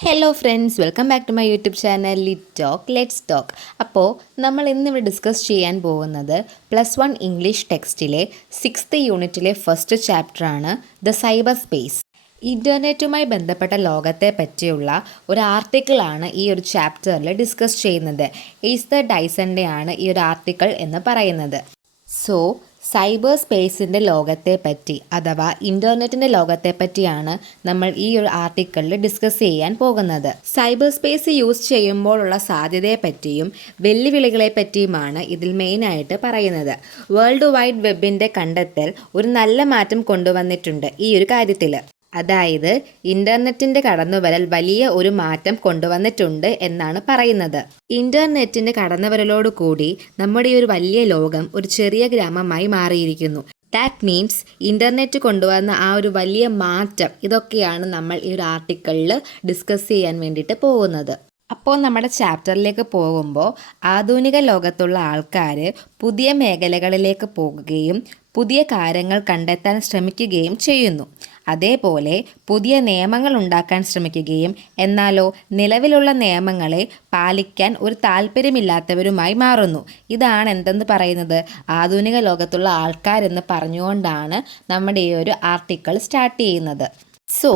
Hello friends, welcome back to my YouTube channel let's talk. അപ്പോൾ നമ്മൾ ഇന്നിവിടെ discuss ചെയ്യാൻ പോകുന്നത് +1 ഇംഗ്ലീഷ് ടെക്സ്റ്റിലെ 6th യൂണിറ്റിലെ ഫസ്റ്റ് ചാപ്റ്ററാണ് ദ സൈബർ സ്പേസ്. ഇൻ്റർനെറ്റുമായി ബന്ധപ്പെട്ട ലോകത്തെ പറ്റിയുള്ള ഒരു ആർട്ടിക്കിളാണ് ഈ ഒരു ചാപ്റ്ററിൽ ഡിസ്കസ് ചെയ്യുന്നത്. ഈസ്റ്റർ ഡൈസൻ്റെ ആണ് ഈ ഒരു ആർട്ടിക്കിൾ എന്ന് പറയുന്നത്. സോ സൈബർ സ്പേസിൻ്റെ ലോകത്തെ പറ്റി അഥവാ ഇൻ്റർനെറ്റിൻ്റെ ലോകത്തെ പറ്റിയാണ് നമ്മൾ ഈ ഒരു ആർട്ടിക്കിളിൽ ഡിസ്കസ് ചെയ്യാൻ പോകുന്നത്. സൈബർ സ്പേസ് യൂസ് ചെയ്യുമ്പോഴുള്ള സാധ്യതയെ പറ്റിയും വെല്ലുവിളികളെ പറ്റിയുമാണ് ഇതിൽ മെയിനായിട്ട് പറയുന്നത്. വേൾഡ് വൈഡ് വെബിൻ്റെ കണ്ടെത്തൽ ഒരു നല്ല മാറ്റം കൊണ്ടുവന്നിട്ടുണ്ട് ഈ ഒരു കാര്യത്തിൽ. അതായത് ഇൻ്റർനെറ്റിൻ്റെ കടന്നുവരൽ വലിയ ഒരു മാറ്റം കൊണ്ടുവന്നിട്ടുണ്ട് എന്നാണ് പറയുന്നത്. ഇൻ്റർനെറ്റിൻ്റെ കടന്നുവരലോടുകൂടി നമ്മുടെ ഈ ഒരു വലിയ ലോകം ഒരു ചെറിയ ഗ്രാമമായി മാറിയിരിക്കുന്നു. ദാറ്റ് മീൻസ് ഇൻ്റർനെറ്റ് കൊണ്ടുവന്ന ആ ഒരു വലിയ മാറ്റം, ഇതൊക്കെയാണ് നമ്മൾ ഈ ഒരു ആർട്ടിക്കിളിൽ ഡിസ്കസ് ചെയ്യാൻ വേണ്ടിയിട്ട് പോകുന്നത്. അപ്പോൾ നമ്മുടെ ചാപ്റ്ററിലേക്ക് പോകുമ്പോൾ ആധുനിക ലോകത്തുള്ള ആൾക്കാർ പുതിയ മേഖലകളിലേക്ക് പോകുകയും പുതിയ കാര്യങ്ങൾ കണ്ടെത്താൻ ശ്രമിക്കുകയും ചെയ്യുന്നു. അതേപോലെ പുതിയ നിയമങ്ങൾ ഉണ്ടാക്കാൻ ശ്രമിക്കുകയും എന്നാലോ നിലവിലുള്ള നിയമങ്ങളെ പാലിക്കാൻ ഒരു താല്പര്യമില്ലാത്തവരുമായി മാറുന്നു. ഇതാണ് എന്തെന്ന് പറയുന്നത്, ആധുനിക ലോകത്തുള്ള ആൾക്കാരെന്ന് പറഞ്ഞുകൊണ്ടാണ് നമ്മുടെ ഈ ഒരു ആർട്ടിക്കിൾ സ്റ്റാർട്ട് ചെയ്യുന്നത്. സോ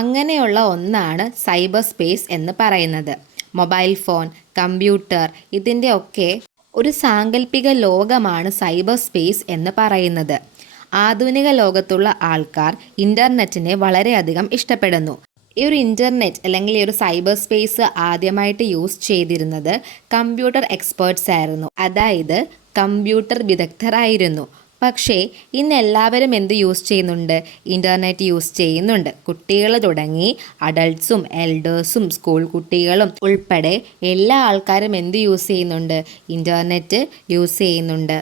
അങ്ങനെയുള്ള ഒന്നാണ് സൈബർ സ്പേസ് എന്ന് പറയുന്നത്. മൊബൈൽ ഫോൺ, കമ്പ്യൂട്ടർ, ഇതിൻ്റെ ഒക്കെ ഒരു സാങ്കല്പിക ലോകമാണ് സൈബർ സ്പേസ് എന്ന് പറയുന്നത്. ആധുനിക ലോകത്തുള്ള ആൾക്കാർ ഇൻ്റർനെറ്റിനെ വളരെയധികം ഇഷ്ടപ്പെടുന്നു. ഈ ഒരു ഇൻ്റർനെറ്റ് അല്ലെങ്കിൽ ഈ ഒരു സൈബർ സ്പേസ് ആദ്യമായിട്ട് യൂസ് ചെയ്തിരുന്നത് കമ്പ്യൂട്ടർ എക്സ്പേർട്സ് ആയിരുന്നു, അതായത് കമ്പ്യൂട്ടർ വിദഗ്ധരായിരുന്നു. പക്ഷേ ഇന്ന് എല്ലാവരും എന്ത് യൂസ് ചെയ്യുന്നുണ്ട്? ഇൻ്റർനെറ്റ് യൂസ് ചെയ്യുന്നുണ്ട്. കുട്ടികൾ തുടങ്ങി അഡൾട്ട്സും എൽഡേഴ്സും സ്കൂൾ കുട്ടികളും ഉൾപ്പെടെ എല്ലാ ആൾക്കാരും എന്ത് യൂസ് ചെയ്യുന്നുണ്ട്? ഇൻ്റർനെറ്റ് യൂസ് ചെയ്യുന്നുണ്ട്.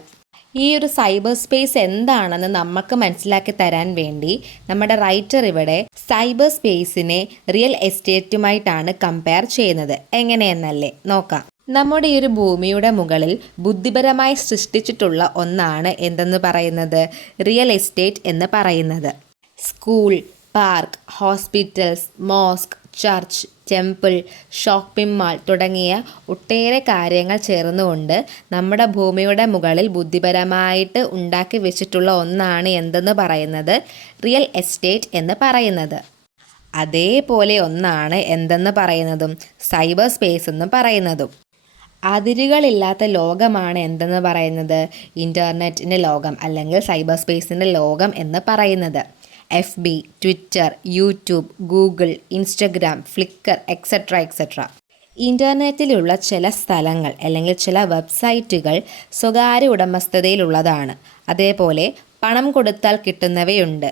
ഈ ഒരു സൈബർ സ്പേസ് എന്താണെന്ന് നമുക്ക് മനസ്സിലാക്കി തരാൻ വേണ്ടി നമ്മുടെ റൈറ്റർ ഇവിടെ സൈബർ സ്പേസിനെ റിയൽ എസ്റ്റേറ്റുമായിട്ടാണ് കമ്പയർ ചെയ്യുന്നത്. എങ്ങനെയെന്നല്ലേ നോക്കാം. നമ്മുടെ ഈ ഒരു ഭൂമിയുടെ മുകളിൽ ബുദ്ധിപരമായി സൃഷ്ടിച്ചിട്ടുള്ള ഒന്നാണ് എന്തെന്ന് പറയുന്നത്? റിയൽ എസ്റ്റേറ്റ് എന്ന് പറയുന്നത്. School, park, hospitals, mosque, church, temple, shopping mall തുടങ്ങിയ ഒട്ടേറെ കാര്യങ്ങൾ ചേർന്നുകൊണ്ട് നമ്മുടെ ഭൂമിയുടെ മുകളിൽ ബുദ്ധിപരമായിട്ട് ഉണ്ടാക്കി വെച്ചിട്ടുള്ള ഒന്നാണ് എന്തെന്ന് പറയുന്നത്? റിയൽ എസ്റ്റേറ്റ് എന്ന് പറയുന്നത്. അതേപോലെ ഒന്നാണ് എന്തെന്ന് പറയുന്നതും സൈബർ സ്പേസ് എന്ന് പറയുന്നതും. അതിരുകളില്ലാത്ത ലോകമാണ് എന്തെന്ന് പറയുന്നത്? ഇൻ്റർനെറ്റിൻ്റെ ലോകം അല്ലെങ്കിൽ സൈബർ സ്പേസിൻ്റെ ലോകം എന്ന് പറയുന്നത്. FB, Twitter, YouTube, Google, Instagram, Flickr etcetera. ഇൻ്റർനെറ്റിലുള്ള ചില സ്ഥലങ്ങൾ അല്ലെങ്കിൽ ചില വെബ്സൈറ്റുകൾ സ്വകാര്യ ഉടമസ്ഥതയിലുള്ളതാണ്. അതേപോലെ പണം കൊടുത്താൽ കിട്ടുന്നവയുണ്ട്.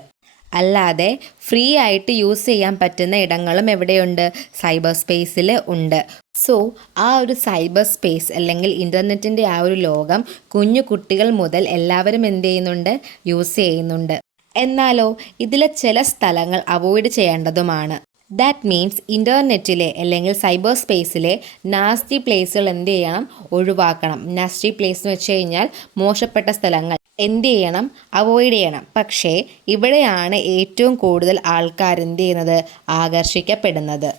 അല്ലാതെ ഫ്രീ ആയിട്ട് യൂസ് ചെയ്യാൻ പറ്റുന്ന ഇടങ്ങളും എവിടെയുണ്ട്? സൈബർ സ്പേസിൽ ഉണ്ട്. സോ ആ ഒരു സൈബർ സ്പേസ് അല്ലെങ്കിൽ ഇൻ്റർനെറ്റിൻ്റെ ആ ഒരു ലോകം കുഞ്ഞു കുട്ടികൾ മുതൽ എല്ലാവരും എന്ത് ചെയ്യുന്നുണ്ട്? യൂസ് ചെയ്യുന്നുണ്ട്. എന്നാലോ ഇതിലെ ചില സ്ഥലങ്ങൾ അവോയ്ഡ് ചെയ്യേണ്ടതുമാണ്. ദാറ്റ് മീൻസ് ഇൻ്റർനെറ്റിലെ അല്ലെങ്കിൽ സൈബർ സ്പേസിലെ നാസ്റ്റി പ്ലേസുകൾ എന്ത് ചെയ്യണം? ഒഴിവാക്കണം. നാസ്റ്റി പ്ലേസ് എന്ന് വെച്ച് കഴിഞ്ഞാൽ മോശപ്പെട്ട സ്ഥലങ്ങൾ എന്ത് ചെയ്യണം? അവോയ്ഡ് ചെയ്യണം. പക്ഷേ ഇവിടെയാണ് ഏറ്റവും കൂടുതൽ ആൾക്കാർ എന്ത് ചെയ്യുന്നത്? ആകർഷിക്കപ്പെടുന്നത്.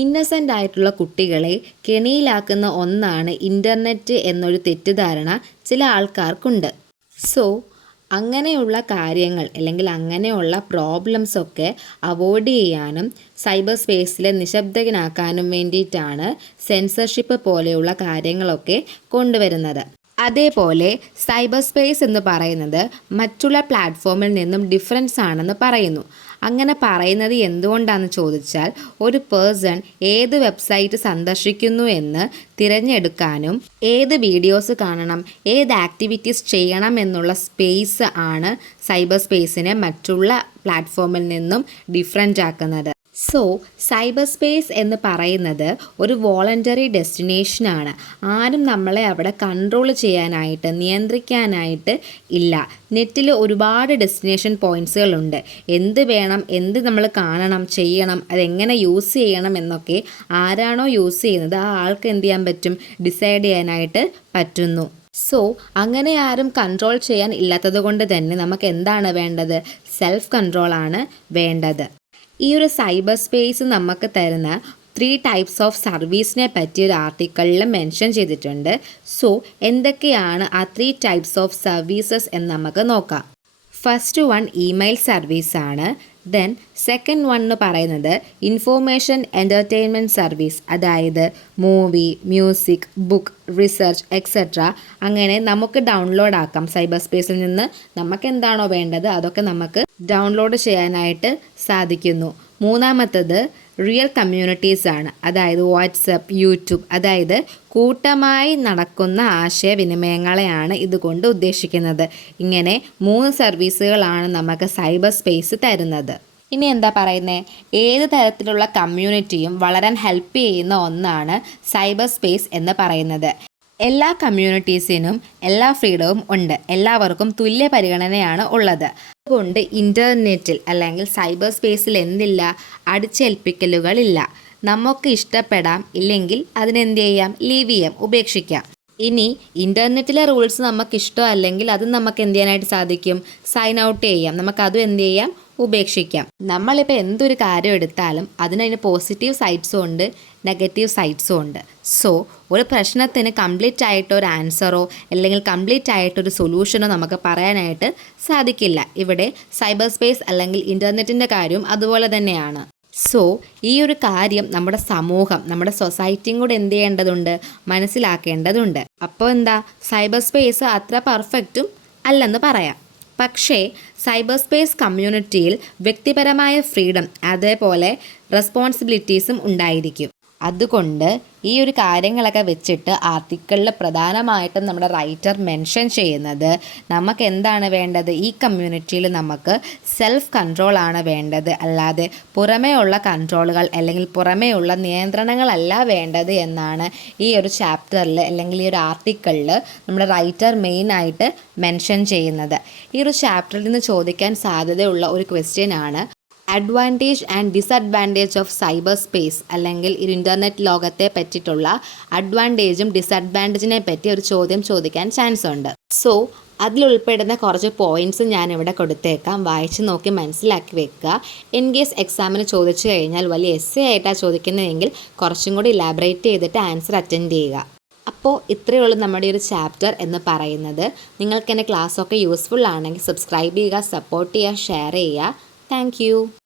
ഇന്നസെൻ്റ് ആയിട്ടുള്ള കുട്ടികളെ കെണിയിലാക്കുന്ന ഒന്നാണ് ഇൻ്റർനെറ്റ് എന്നൊരു തെറ്റിദ്ധാരണ ചില ആൾക്കാർക്കുണ്ട്. സോ അങ്ങനെയുള്ള കാര്യങ്ങൾ അല്ലെങ്കിൽ അങ്ങനെയുള്ള പ്രോബ്ലംസൊക്കെ അവോയ്ഡ് ചെയ്യാനും സൈബർ സ്പേസിലെ നിശബ്ദനാക്കാനും വേണ്ടിയിട്ടാണ് സെൻസർഷിപ്പ് പോലെയുള്ള കാര്യങ്ങളൊക്കെ കൊണ്ടുവരുന്നത്. അതേപോലെ സൈബർ സ്പേസ് എന്ന് പറയുന്നത് മറ്റുള്ള പ്ലാറ്റ്ഫോമിൽ നിന്നും ഡിഫറൻസ് ആണെന്ന് പറയുന്നു. അങ്ങനെ പറയുന്നത് എന്തുകൊണ്ടാണെന്ന് ചോദിച്ചാൽ ഒരു പേഴ്സൺ ഏത് വെബ്സൈറ്റ് സന്ദർശിക്കുന്നു എന്ന് തിരഞ്ഞെടുക്കാനും ഏത് വീഡിയോസ് കാണണം, ഏത് ആക്ടിവിറ്റീസ് ചെയ്യണം എന്നുള്ള സ്പേസ് ആണ് സൈബർ സ്പേസിനെ മറ്റുള്ള പ്ലാറ്റ്ഫോമിൽ നിന്നും ഡിഫറൻ്റ് ആക്കുന്നത്. സോ സൈബർ സ്പേസ് എന്ന് പറയുന്നത് ഒരു വോളണ്ടറി ഡെസ്റ്റിനേഷനാണ്. ആരും നമ്മളെ അവിടെ കൺട്രോൾ ചെയ്യാനായിട്ട് നിയന്ത്രിക്കാനായിട്ട് ഇല്ല. നെറ്റിൽ ഒരുപാട് ഡെസ്റ്റിനേഷൻ പോയിൻറ്റ്സുകളുണ്ട്. എന്ത് വേണം, എന്ത് നമ്മൾ കാണണം, ചെയ്യണം, അതെങ്ങനെ യൂസ് ചെയ്യണം എന്നൊക്കെ ആരാണോ യൂസ് ചെയ്യുന്നത് ആ ആൾക്ക് എന്ത് ചെയ്യാൻ പറ്റും? ഡിസൈഡ് ചെയ്യാനായിട്ട് പറ്റുന്നു. സോ അങ്ങനെ ആരും കൺട്രോൾ ചെയ്യാൻ ഇല്ലാത്തത് കൊണ്ട് തന്നെ നമുക്ക് എന്താണ് വേണ്ടത്? സെൽഫ് കൺട്രോളാണ് വേണ്ടത്. ഈ ഒരു സൈബർ സ്പേസ് നമുക്ക് തരുന്ന 3 ടൈപ്സ് ഓഫ് സർവീസിനെ പറ്റി ഒരു ആർട്ടിക്കിളിൽ മെൻഷൻ ചെയ്തിട്ടുണ്ട്. സോ എന്തൊക്കെയാണ് ആ 3 ടൈപ്സ് ഓഫ് സർവീസസ് എന്ന് നമുക്ക് നോക്കാം. ഫസ്റ്റ് വൺ ഇമെയിൽ സർവീസാണ്. ദെൻ സെക്കൻഡ് വൺ എന്ന് പറയുന്നത് ഇൻഫോർമേഷൻ എൻ്റർടൈൻമെൻറ്റ് സർവീസ്, അതായത് movie, music, book, research etcetera അങ്ങനെ നമുക്ക് ഡൗൺലോഡ് ആക്കാം. സൈബർ സ്പേസിൽ നിന്ന് നമുക്ക് എന്താണോ വേണ്ടത് അതൊക്കെ നമുക്ക് ഡൗൺലോഡ് ചെയ്യാനായിട്ട് സാധിക്കുന്നു. മൂന്നാമത്തത് റിയൽ കമ്മ്യൂണിറ്റീസ് ആണ്, അതായത് വാട്സപ്പ്, യൂട്യൂബ്, അതായത് കൂട്ടമായി നടക്കുന്ന ആശയവിനിമയങ്ങളെയാണ് ഇതുകൊണ്ട് ഉദ്ദേശിക്കുന്നത്. ഇങ്ങനെ 3 സർവീസുകളാണ് നമുക്ക് സൈബർ സ്പേസ് തരുന്നത്. ഇനി എന്താ പറയുന്നത്, ഏത് തരത്തിലുള്ള കമ്മ്യൂണിറ്റിയും വളരാൻ ഹെൽപ്പ് ചെയ്യുന്ന ഒന്നാണ് സൈബർ സ്പേസ് എന്ന് പറയുന്നത്. എല്ലാ കമ്മ്യൂണിറ്റീസിനും എല്ലാ ഫ്രീഡവും ഉണ്ട്, എല്ലാവർക്കും തുല്യ പരിഗണനയാണ് ഉള്ളത്. അതുകൊണ്ട് ഇൻ്റർനെറ്റിൽ അല്ലെങ്കിൽ സൈബർ സ്പേസിൽ എന്തില്ല, അടിച്ചേൽപ്പിക്കലുകളില്ല. നമുക്ക് ഇഷ്ടപ്പെടാം, ഇല്ലെങ്കിൽ അതിനെന്ത് ചെയ്യാം, ലീവ് ചെയ്യാം, ഉപേക്ഷിക്കാം. ഇനി ഇൻ്റർനെറ്റിലെ റൂൾസ് നമുക്ക് ഇഷ്ടമല്ലെങ്കിൽ അത് നമുക്ക് എന്ത് ചെയ്യാനായിട്ട് സാധിക്കും, സൈൻ ഔട്ട് ചെയ്യാം, നമുക്കതും എന്ത് ചെയ്യാം, ഉപേക്ഷിക്കാം. നമ്മളിപ്പോൾ എന്തൊരു കാര്യം എടുത്താലും അതിന് പോസിറ്റീവ് സൈഡ്സും ഉണ്ട്, നെഗറ്റീവ് സൈഡ്സും ഉണ്ട്. സോ ഒരു പ്രശ്നത്തിന് കംപ്ലീറ്റ് ആയിട്ട് ഒരു ആൻസറോ അല്ലെങ്കിൽ കംപ്ലീറ്റ് ആയിട്ടൊരു സൊല്യൂഷനോ നമുക്ക് പറയാനായിട്ട് സാധിക്കില്ല. ഇവിടെ സൈബർ സ്പേസ് അല്ലെങ്കിൽ ഇൻ്റർനെറ്റിൻ്റെ കാര്യവും അതുപോലെ തന്നെയാണ്. സോ ഈ ഒരു കാര്യം നമ്മുടെ സമൂഹം, നമ്മുടെ സൊസൈറ്റിയും കൂടെ എന്ത് ചെയ്യേണ്ടതുണ്ട്, മനസ്സിലാക്കേണ്ടതുണ്ട്. അപ്പോൾ എന്താ, സൈബർ സ്പേസ് അത്ര പെർഫെക്റ്റും അല്ലെന്ന് പറയാം. പക്ഷേ സൈബർ സ്പേസ് കമ്മ്യൂണിറ്റിയിൽ വ്യക്തിപരമായ ഫ്രീഡം അതേപോലെ റെസ്പോൺസിബിലിറ്റീസും ഉണ്ടായിരിക്കും. അതുകൊണ്ട് ഈ ഒരു കാര്യങ്ങളൊക്കെ വെച്ചിട്ട് ആർട്ടിക്കിളിൽ പ്രധാനമായിട്ടും നമ്മുടെ റൈറ്റർ മെൻഷൻ ചെയ്യുന്നത് നമുക്ക് എന്താണ് വേണ്ടത്, ഈ കമ്മ്യൂണിറ്റിയിൽ നമുക്ക് സെൽഫ് കൺട്രോൾ ആണ് വേണ്ടത്, അല്ലാതെ പുറമേ ഉള്ള കൺട്രോളുകൾ അല്ലെങ്കിൽ പുറമേ ഉള്ള നിയന്ത്രണങ്ങളല്ല വേണ്ടത് എന്നാണ് ഈ ഒരു ചാപ്റ്ററിൽ അല്ലെങ്കിൽ ഈ ഒരു ആർട്ടിക്കിളിൽ നമ്മുടെ റൈറ്റർ മെയിനായിട്ട് മെൻഷൻ ചെയ്യുന്നത്. ഈ ഒരു ചാപ്റ്ററിൽ നിന്ന് ചോദിക്കാൻ സാധ്യതയുള്ള ഒരു ക്വസ്റ്റ്യൻ ആണ് advantage and disadvantage of cyber space, അല്ലെങ്കിൽ ഈ ഇൻ്റർനെറ്റ് ലോകത്തെ പറ്റിയിട്ടുള്ള അഡ്വാൻറ്റേജും ഡിസഡ്വാൻറ്റേജിനെ പറ്റി ഒരു ചോദ്യം ചോദിക്കാൻ ചാൻസ് ഉണ്ട്. സോ അതിലുൾപ്പെടുന്ന കുറച്ച് പോയിൻറ്റ്സ് ഞാനിവിടെ കൊടുത്തേക്കാം, വായിച്ച് നോക്കി മനസ്സിലാക്കി വെക്കുക. ഇൻ കേസ് എക്സാമിന് ചോദിച്ചു കഴിഞ്ഞാൽ വലിയ എസ്സേ ആയിട്ടാണ് ചോദിക്കുന്നതെങ്കിൽ കുറച്ചും കൂടി ഇലാബറേറ്റ് ചെയ്തിട്ട് ആൻസർ അറ്റൻഡ് ചെയ്യുക. അപ്പോൾ ഇത്രയേ ഉള്ളൂ നമ്മുടെ ഒരു ചാപ്റ്റർ എന്ന് പറയുന്നത്. നിങ്ങൾക്ക് എൻ്റെ ക്ലാസ്സൊക്കെ യൂസ്ഫുൾ ആണെങ്കിൽ സബ്സ്ക്രൈബ് ചെയ്യുക, സപ്പോർട്ട് ചെയ്യുക, ഷെയർ ചെയ്യുക. Thank you.